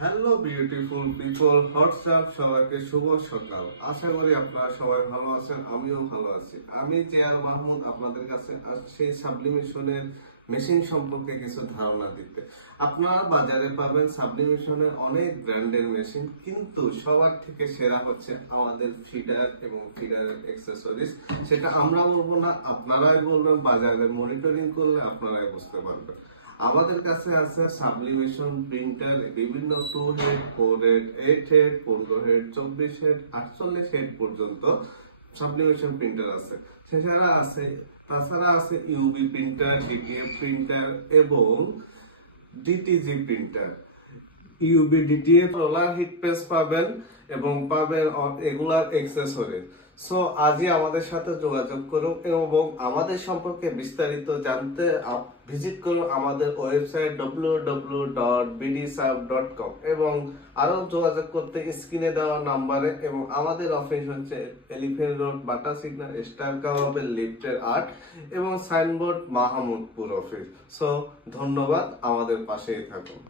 Hello beautiful people, WhatsApp সবাইকে শুভ সকাল। আশা করি আপনারা সবাই ভালো আছেন, আমিও ভালো আছি। আমি জেআর মাহমুদ আপনাদের কাছে সেই সাবলিমেশনের মেশিন সম্পর্কে কিছু ধারণা দিতে। আপনারা বাজারে পাবেন সাবলিমেশনের অনেক ব্র্যান্ডের মেশিন, কিন্তু সবার থেকে সেরা হচ্ছে আমাদের ফিডার এবং ফিডারের অ্যাক্সেসরিজ। সেটা আমরা বলবো না, আপনারাই বলবেন। বাজারে মনিটরিং করলে আপনারাই বুঝতে পারবেন। আমাদের কাছে আছে সাবলিমেশন প্রিন্টার, বিভিন্ন 2 head, 4 head, 8 head, 15 head, 24 head, 48 head পর্যন্ত সাবলিমেশন প্রিন্টার আছে। তাছাড়া আছে ইউভি প্রিন্টার, ডিটিএফ প্রিন্টার এবং DTG printer. UV DTF roller heat press পাবেন এবং পাবেন রেগুলার অ্যাক্সেসরিজ। সো আজই আমাদের সাথে যোগাযোগ করুন এবং আমাদের সম্পর্কে বিস্তারিত জানতে ভিজিট করুন আমাদের ওয়েবসাইট www.bdsub.com এবং আরো যোগাযোগ করতে স্ক্রিনে দেওয়া নাম্বারে। এবং আমাদের অফিস হচ্ছে elephant road, Bata signal, star কাবাবের লিফটের 8 এবং সাইনবোর্ড মাহমুদপুর অফিস। সো ধন্যবাদ, আমাদের পাশেই থাকুন।